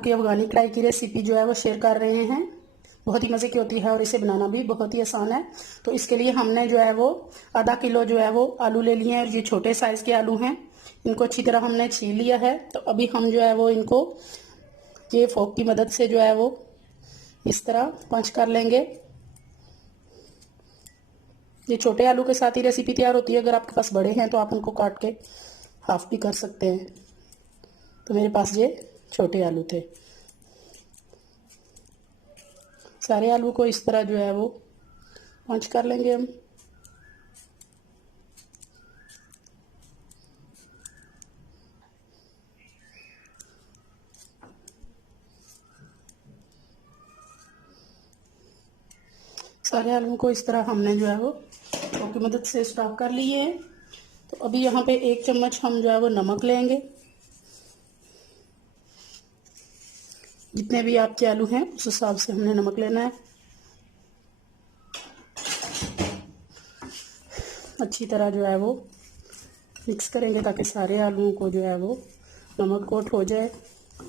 की अफगानी कढ़ाई की रेसिपी जो है वो शेयर कर रहे हैं। बहुत ही मज़े की होती है और इसे बनाना भी बहुत ही आसान है। तो इसके लिए हमने जो है वो आधा किलो जो है वो आलू ले लिए हैं और ये छोटे साइज़ के आलू हैं। इनको अच्छी तरह हमने छील लिया है। तो अभी हम जो है वो इनको ये फोक की मदद से जो है वो इस तरह पंच कर लेंगे। ये छोटे आलू के साथ ही रेसिपी तैयार होती है। अगर आपके पास बड़े हैं तो आप उनको काट के हाफ भी कर सकते हैं। तो मेरे पास ये छोटे आलू थे। सारे आलू को इस तरह जो है वो पंच कर लेंगे हम। सारे आलू को इस तरह हमने जो है वो फोक की मदद से स्टफ कर लिए हैं। तो अभी यहाँ पे 1 चम्मच हम जो है वो नमक लेंगे। जितने भी आपके आलू हैं उस हिसाब से हमने नमक लेना है। अच्छी तरह जो है वो मिक्स करेंगे ताकि सारे आलूओं को जो है वो नमक कोट हो जाए।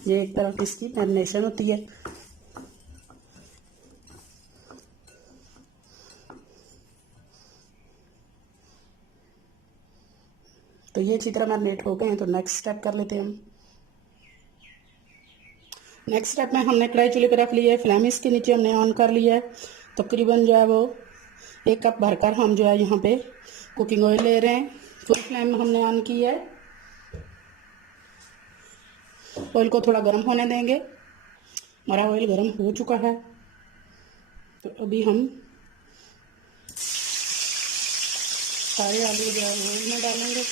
ये एक तरह की इसकी मैरिनेशन होती है। तो ये अच्छी तरह मैरिनेट हो गए हैं। तो नेक्स्ट स्टेप कर लेते हैं हम। नेक्स्ट स्टेप में हमने कढ़ाई चूल्हे पर रख ली है। फ्लेम इसके नीचे हमने ऑन कर लिया है। तकरीबन जो है वो 1 कप भरकर हम जो है यहाँ पे कुकिंग ऑयल ले रहे हैं। फुल फ्लेम हमने ऑन की है। ऑयल को थोड़ा गर्म होने देंगे। हमारा ऑयल गर्म हो चुका है। तो अभी हम सारे आलू जो है ऑयल में डालेंगे।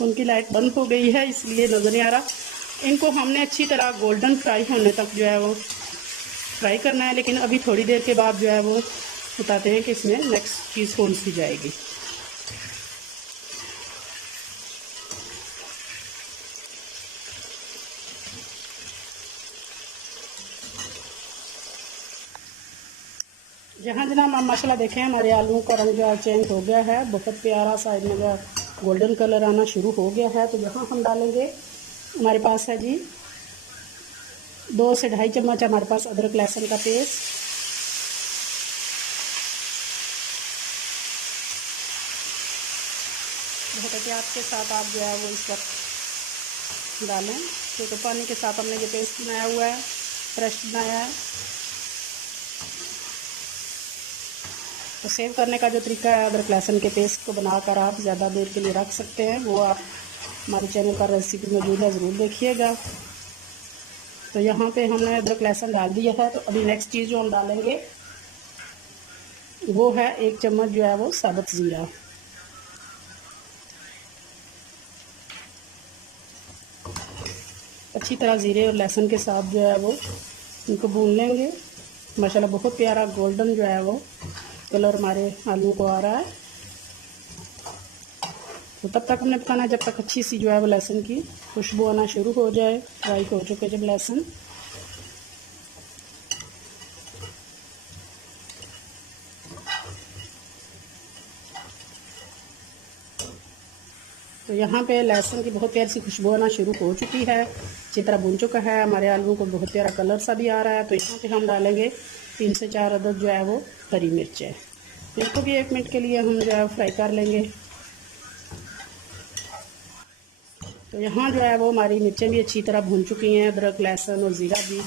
उनकी लाइट बंद हो गई है इसलिए नज़र नहीं आ रहा। इनको हमने अच्छी तरह गोल्डन फ्राई होने तक जो है वो फ्राई करना है। लेकिन अभी थोड़ी देर के बाद जो है वो बताते हैं कि इसमें नेक्स्ट चीज़ कौन सी जाएगी। जहाँ जहाँ हम मसाला देखें हमारे आलू का रंग जो है चेंज हो गया है। बहुत प्यारा साइड में जो गोल्डन कलर आना शुरू हो गया है। तो यहाँ हम डालेंगे, हमारे पास है जी 2 से 2.5 चम्मच हमारे पास अदरक लहसुन का पेस्ट। बहुत एहतियात के साथ आप जो है वो इस वक्त डालें, क्योंकि पानी के साथ हमने ये पेस्ट बनाया हुआ है, फ्रेश बनाया है। तो सेव करने का जो तरीका है, अदरक लहसुन के पेस्ट को बनाकर आप ज़्यादा देर के लिए रख सकते हैं। वो आप हमारे चैनल का रेसिपी मौजूद है, ज़रूर देखिएगा। तो यहाँ पे हमने अदरक लहसुन डाल दिया है। तो अभी नेक्स्ट चीज़ जो हम डालेंगे वो है 1 चम्मच जो है वो साबुत ज़ीरा। अच्छी तरह ज़ीरे और लहसुन के साथ जो है वो इनको भून लेंगे। माशाल्लाह बहुत प्यारा गोल्डन जो है वो कलर हमारे आलू को आ रहा है। तो तब तक हमने पकाना है जब तक अच्छी सी जो है वो लहसुन की खुशबू आना शुरू हो जाए। फ्राई हो चुके जब लहसुन, तो यहाँ पे लहसुन की बहुत प्यारी सी खुशबू आना शुरू हो चुकी है। अच्छी तरह भून चुका है। हमारे आलू को बहुत प्यारा कलर सा भी आ रहा है। तो यहाँ पे हम डालेंगे 3 से 4 अदद जो है वो हरी मिर्चें। इनको भी 1 मिनट के लिए हम जो है फ्राई कर लेंगे। तो यहाँ जो है वो हमारी मिर्चें भी अच्छी तरह भून चुकी हैं, अदरक लहसुन और ज़ीरा भी।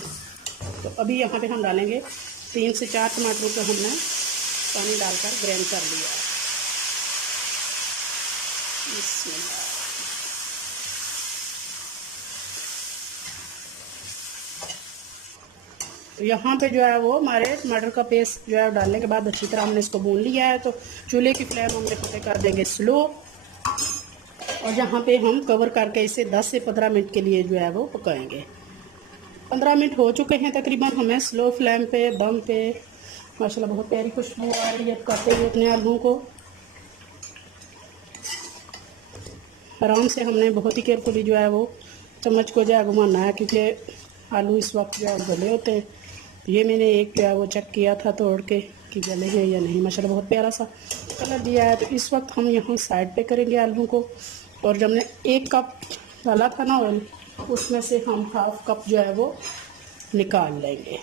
तो अभी यहाँ पे हम डालेंगे 3 से 4 टमाटरों को हमने पानी डालकर ग्राइंड कर लिया है। तो यहाँ पे जो है वो हमारे टमाटर का पेस्ट जो है डालने के बाद अच्छी तरह हमने इसको भून लिया है। तो चूल्हे की फ्लेम हम रखते कर देंगे स्लो, और यहाँ पे हम कवर करके इसे 10 से 15 मिनट के लिए जो है वो पकाएंगे। 15 मिनट हो चुके हैं तकरीबन। हमें स्लो फ्लेम पे दम पे माशाल्लाह बहुत प्यारी खुशबू आ रही है पकाते हुए अपने आलू को। आराम से हमने बहुत ही केयरफुली जो है वो चम्मच को जो है घुमाना है, क्योंकि आलू इस वक्त जो है गले होते हैं। ये मैंने एक जो है वो चेक किया था तोड़ के कि गले हैं या नहीं। माशाल्लाह बहुत प्यारा सा कलर दिया है। तो इस वक्त हम यहाँ साइड पे करेंगे आलू को। और जब हमने 1 कप डाला था ना ऑयल, उसमें से हम 1/2 कप जो है वो निकाल लेंगे।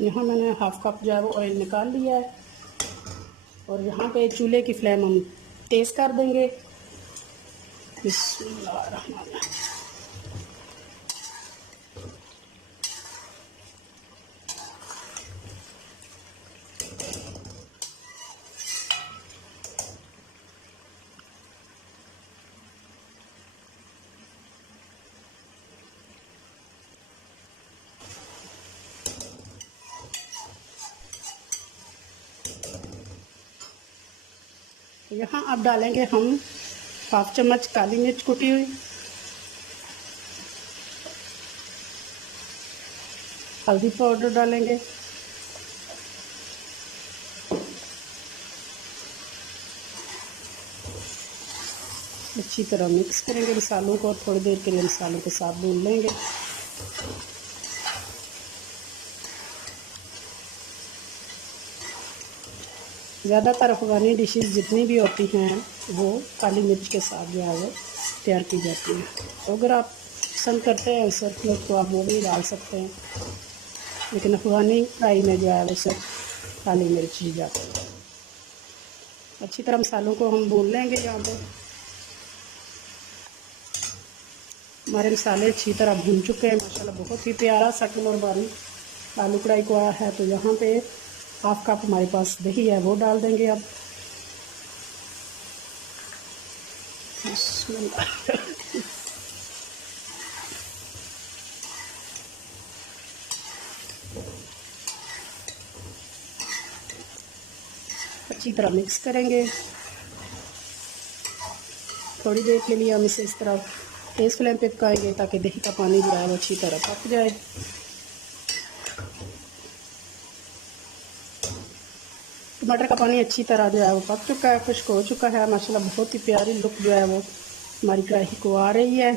यहाँ मैंने 1/2 कप जो है वो ऑयल निकाल लिया है। और यहाँ पे चूल्हे की फ्लेम हम तेज़ कर देंगे। बिस्मिल्लाहिर्रहमानिर्रहीम। यहाँ अब डालेंगे हम 1/2 चम्मच काली मिर्च कुटी हुई, हल्दी पाउडर डालेंगे, अच्छी तरह मिक्स करेंगे मसालों को और थोड़ी देर के लिए मसालों के साथ भून लेंगे। ज़्यादातर अफ़गानी डिशेस जितनी भी होती हैं वो काली मिर्च के साथ जो है वो तैयार की जाती हैं। तो अगर आप पसंद करते हैं सिर्फ मिर्च तो आप वो भी डाल सकते हैं, लेकिन अफ़गानी फ्राई में जो है वो सिर्फ काली मिर्च ही जाती है। अच्छी तरह मसालों को हम भून लेंगे। यहाँ पे हमारे मसाले अच्छी तरह भून चुके हैं। माशाल्लाह बहुत ही प्यारा सा कलर बारीक आलू कढ़ाई को आया है। तो यहाँ पे 1/2 कप हमारे पास दही है वो डाल देंगे अब। अच्छी तरह मिक्स करेंगे। थोड़ी देर के लिए हम इसे इस तरह तेज़ फ्लेम पे पकाएंगे ताकि दही का पानी जो है वो अच्छी तरह पक जाए। टमाटर का पानी अच्छी तरह जो है वो पक चुका है, खुश्क हो चुका है। माशाल्लाह बहुत ही प्यारी लुक जो है वो हमारी कढ़ाई को आ रही है।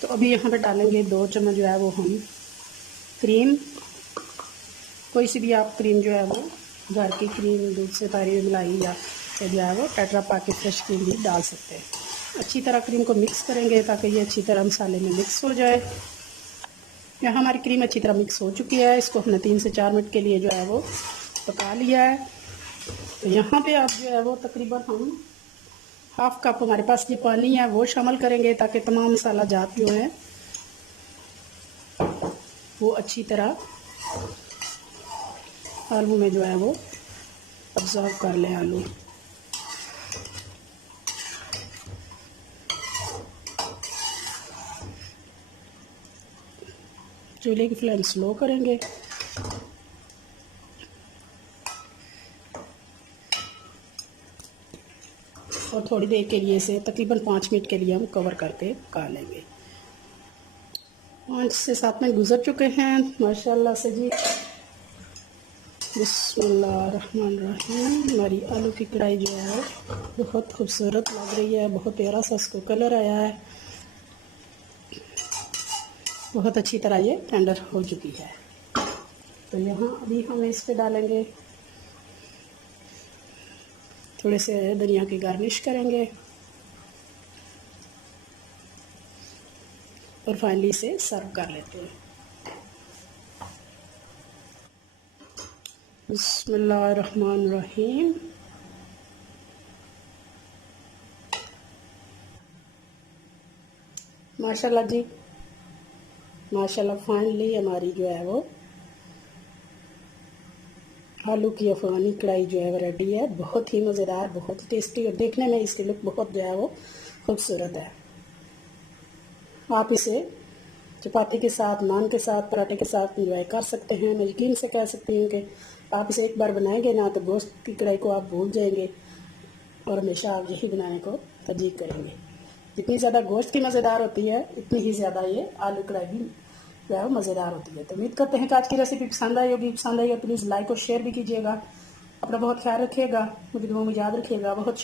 तो अभी यहाँ पे डालेंगे 2 चम्मच जो है वो हम क्रीम। कोई सी भी आप क्रीम जो है वो घर की क्रीम, दूध से तारी हुई मलाई या जो है वो टेट्रा पैक की फ्रेश क्रीम भी डाल सकते हैं। अच्छी तरह क्रीम को मिक्स करेंगे ताकि ये अच्छी तरह मसाले में मिक्स हो जाए। यहाँ हमारी क्रीम अच्छी तरह मिक्स हो चुकी है। इसको हमने 3 से 4 मिनट के लिए जो है वो पका लिया है। तो यहाँ पे आप जो है वो तकरीबन हम 1/2 कप हमारे पास ये पानी है वो शामिल करेंगे ताकि तमाम मसाला जात जो है वो अच्छी तरह आलू में जो है वो ऑब्जर्व कर लें आलू। चूल्हे की फ्लेम स्लो करेंगे। और थोड़ी देर के लिए इसे तकरीबन 5 मिनट के लिए हम कवर करके पका लेंगे। 5 से 7 मिनट गुजर चुके हैं माशाल्लाह से जी। बिस्मिल्लाहिर्रहमानिर्रहीम। हमारी आलू की कढ़ाई जो है बहुत खूबसूरत लग रही है, बहुत प्यारा सा इसको कलर आया है, बहुत अच्छी तरह ये टेंडर हो चुकी है। तो यहाँ अभी हम इस पे डालेंगे थोड़े से धनिया की गार्निश करेंगे और फाइनली इसे सर्व कर लेते हैं। बिस्मिल्लाहिर्रहमानिर्रहीम। माशाल्लाह जी, माशाल्लाह फाइनली हमारी जो है वो आलू की अफ़गानी कढ़ाई जो है वो रेडी है। बहुत ही मज़ेदार, बहुत टेस्टी और देखने में इसकी लुक बहुत जो है वो खूबसूरत है। आप इसे चपाती के साथ, नान के साथ, पराठे के साथ इंजॉय कर सकते हैं। मैं यकीन से कह सकती हूँ कि आप इसे एक बार बनाएंगे ना तो गोश्त की कढ़ाई को आप भूल जाएंगे। और हमेशा आप यही बनाने को तरजीह करेंगे। जितनी ज़्यादा गोश्त की मज़ेदार होती है उतनी ही ज़्यादा ये आलू कढ़ाई भी जो है वो मज़ेदार होती है। तो उम्मीद करते हैं कि आज की रेसिपी पसंद आई होगी। पसंद आई हो प्लीज़ लाइक और शेयर भी कीजिएगा। अपना बहुत ख्याल रखिएगा, मुझे दुआ में याद रखिएगा। बहुत